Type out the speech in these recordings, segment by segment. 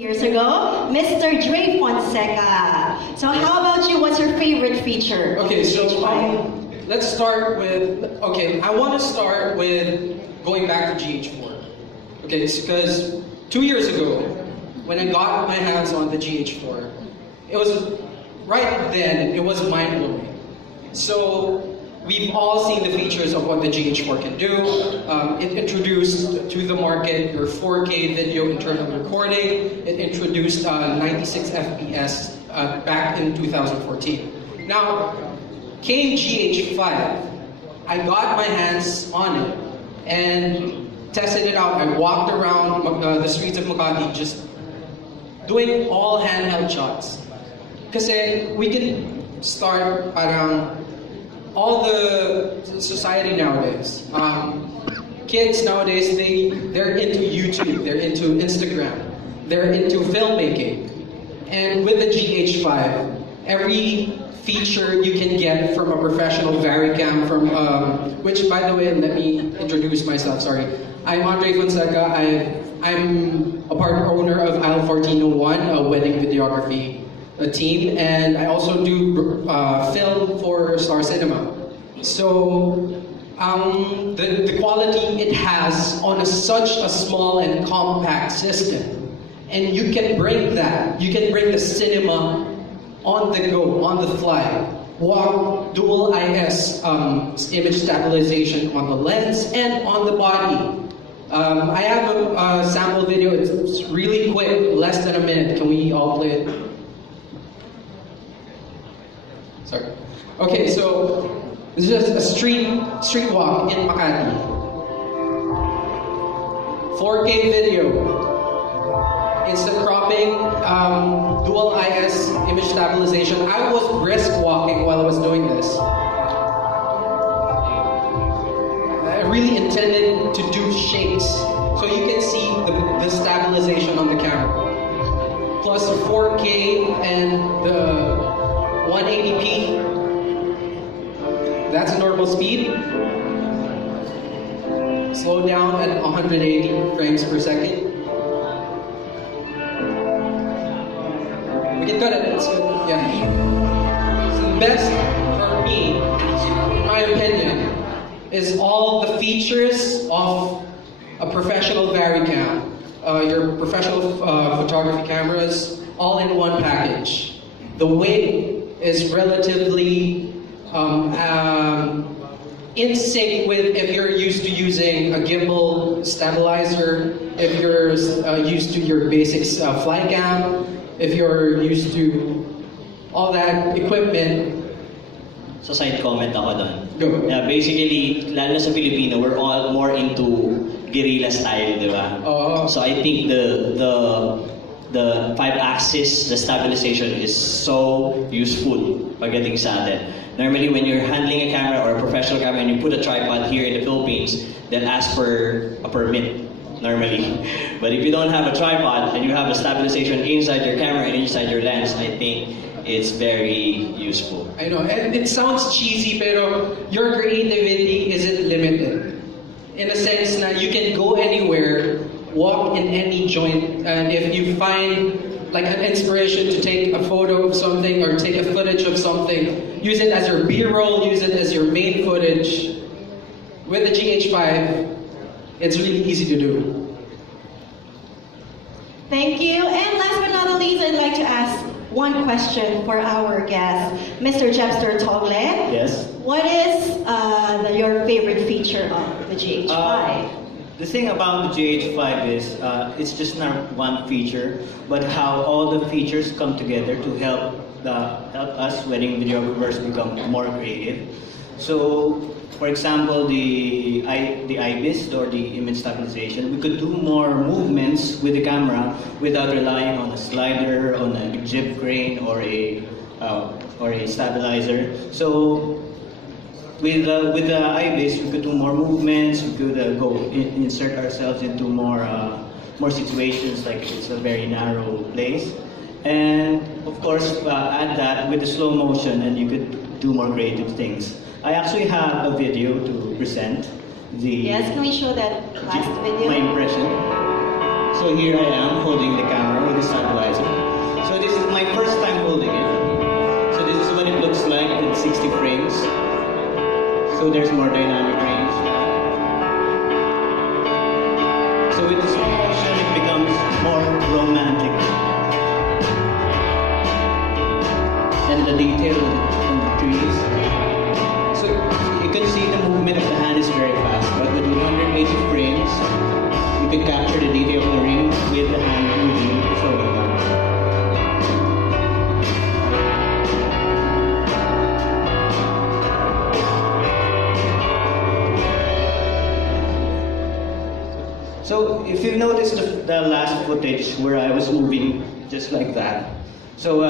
Years ago, Mr. Dre Fonseca. So how about you? What's your favorite feature? Okay, so let's start with, I want to start with going back to GH4. Okay, because 2 years ago, when I got my hands on the GH4, it was, right then, it was mind-blowing. So, we've all seen the features of what the GH4 can do. It introduced to the market your 4K video internal recording. It introduced 96 FPS back in 2014. Now, came GH5. I got my hands on it and tested it out. I walked around the streets of Makati just doing all handheld shots. Kasi we can start around all the society nowadays. Kids nowadays, they're into YouTube, they're into Instagram, they're into filmmaking. And with the GH5, every feature you can get from a professional Varicam from, which by the way, let me introduce myself, sorry. I'm Andre Fonseca. I'm a part owner of Aisle 1401, a wedding videography team, and I also do film for Star Cinema. So the quality it has on such a small and compact system, and you can bring that, you can bring the cinema on the go, on the fly. Walk dual IS image stabilization on the lens and on the body. I have a sample video. It's really quick, less than a minute. Can we all play it? Sorry. Okay, so this is just a street walk in Makati. 4K video. Instant cropping, dual IS image stabilization. I was brisk walking while I was doing this. I really intended to do shakes, so you can see the stabilization on the camera. Plus 4K and the 180p. That's normal speed. Slow down at 180 frames per second. We can cut it. It's good. Yeah. So the best for me, in my opinion, is all the features of a professional Varicam. Your professional photography cameras, all in one package. The weight is relatively in sync with if you're used to using a gimbal stabilizer, if you're used to your basics fly cam, if you're used to all that equipment. So side comment ako doon. Go. Yeah, basically, lalo na sa Filipino, we're all more into guerrilla style, di ba? So I think the 5-axis, the stabilization is so useful pagdating sa atin. Normally, when you're handling a camera or a professional camera and you put a tripod here in the Philippines, they'll ask for a permit, normally. But if you don't have a tripod and you have a stabilization inside your camera and inside your lens, I think it's very useful. I know, and it sounds cheesy, pero your creativity isn't limited. In a sense na you can go anywhere, walk in any joint, and if you find like an inspiration to take a photo of something or take a footage of something, use it as your B-roll, use it as your main footage. With the GH5, it's really easy to do. Thank you. And last but not least, I'd like to ask one question for our guest, Mr. Jepster Togle. Yes? What is your favorite feature of the GH5? The thing about the GH5 is it's just not one feature, but how all the features come together to help us wedding videographers become more creative. So, for example, the IBIS or the image stabilization, we could do more movements with the camera without relying on a slider, on a jib crane, or a stabilizer. So, with the IBIS, we could do more movements. We could insert ourselves into more situations, like it's a very narrow place. And of course, add that with the slow motion, and you could do more creative things. I actually have a video to present. Yes, can we show that last video? My impression. So here I am holding the camera with the stabilizer. So this is my first time holding it. So this is what it looks like with 60 frames. So there's more dynamic range. So with the slow motion, it becomes more romantic. And the detail on the trees. So you can see the movement of the hand is very fast, but with 180 frames, you can capture the detail of the ring with the hand moving, slowing down. So if you notice the last footage where I was moving just like that, so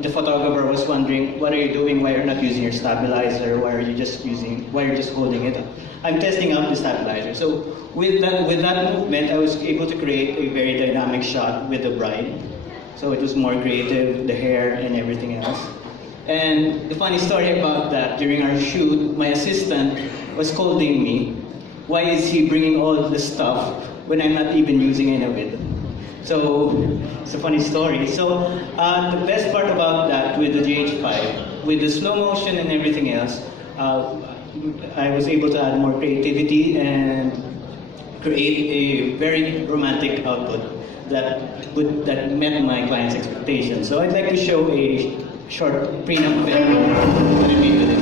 the photographer was wondering, what are you doing? Why you're not using your stabilizer? Why are you just holding it? I'm testing out the stabilizer. So with that movement, I was able to create a very dynamic shot with the bride. So it was more creative, the hair and everything else. And the funny story about that, during our shoot, my assistant was scolding me. Why is he bringing all the stuff when I'm not even using any of it? So it's a funny story. So the best part about that with the GH5, with the slow motion and everything else, I was able to add more creativity and create a very romantic output that met my client's expectations. So I'd like to show a short prenup film that I made with it.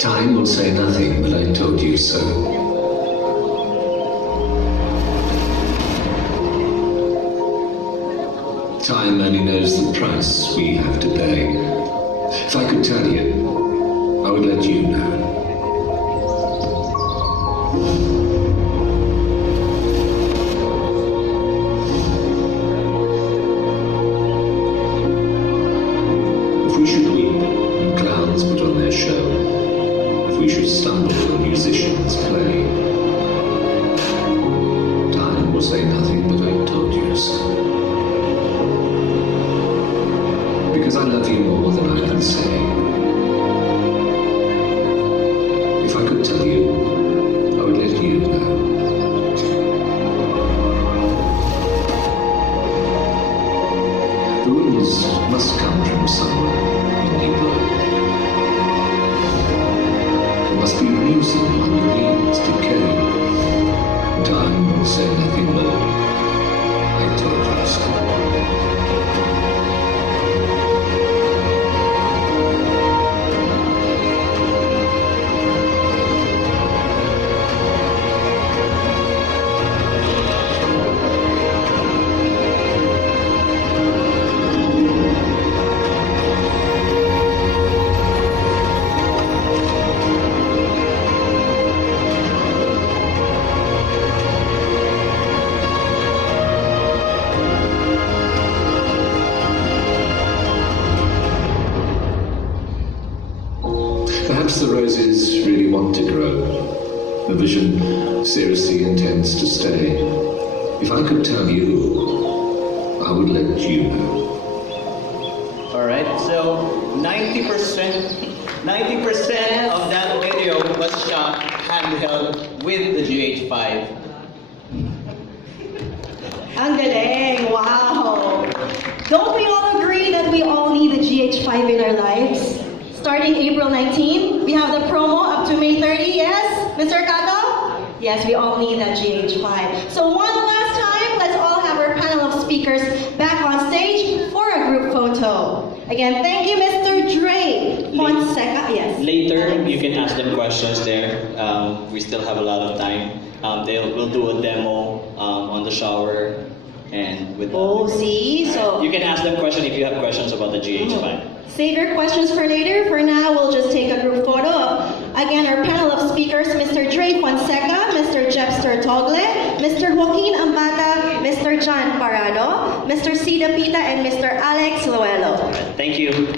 Time will say nothing, but I told you so. Time only knows the price we have to pay. If I could tell you, I would let you know. If we should weep and clowns put on their show, if we should stumble and musicians play, time will say nothing, but I told you so. Because I love you more than I can say. If I could tell you, I would let you know. The winds must come from somewhere in the blow. There must be a reason why the leaves decay. Time will say nothing more. I told you so. Perhaps the roses really want to grow. The vision seriously intends to stay. If I could tell you, I would let you know. Alright, so 90% of that video was shot handheld with the GH5. Ang galing! Wow! Don't we all agree that we all need the GH5 in our lives? Starting April 19, we have the promo up to May 30, yes? Mr. Kato? Yes, we all need that GH5. So one last time, let's all have our panel of speakers back on stage for a group photo. Again, thank you, Mr. Dre Fonseca. Yes. Later, you can ask them questions there. We still have a lot of time. We'll do a demo on the shower and with. Oh, see, so you can ask them questions if you have questions about the GH5. Save your questions for later. For now, we'll just take a group photo of, again, our panel of speakers, Mr. Dre Fonseca, Mr. Jepster Togle, Mr. Joaquin Ambata, Mr. John Parado, Mr. Cida Pita, and Mr. Alex Loelo. Thank you.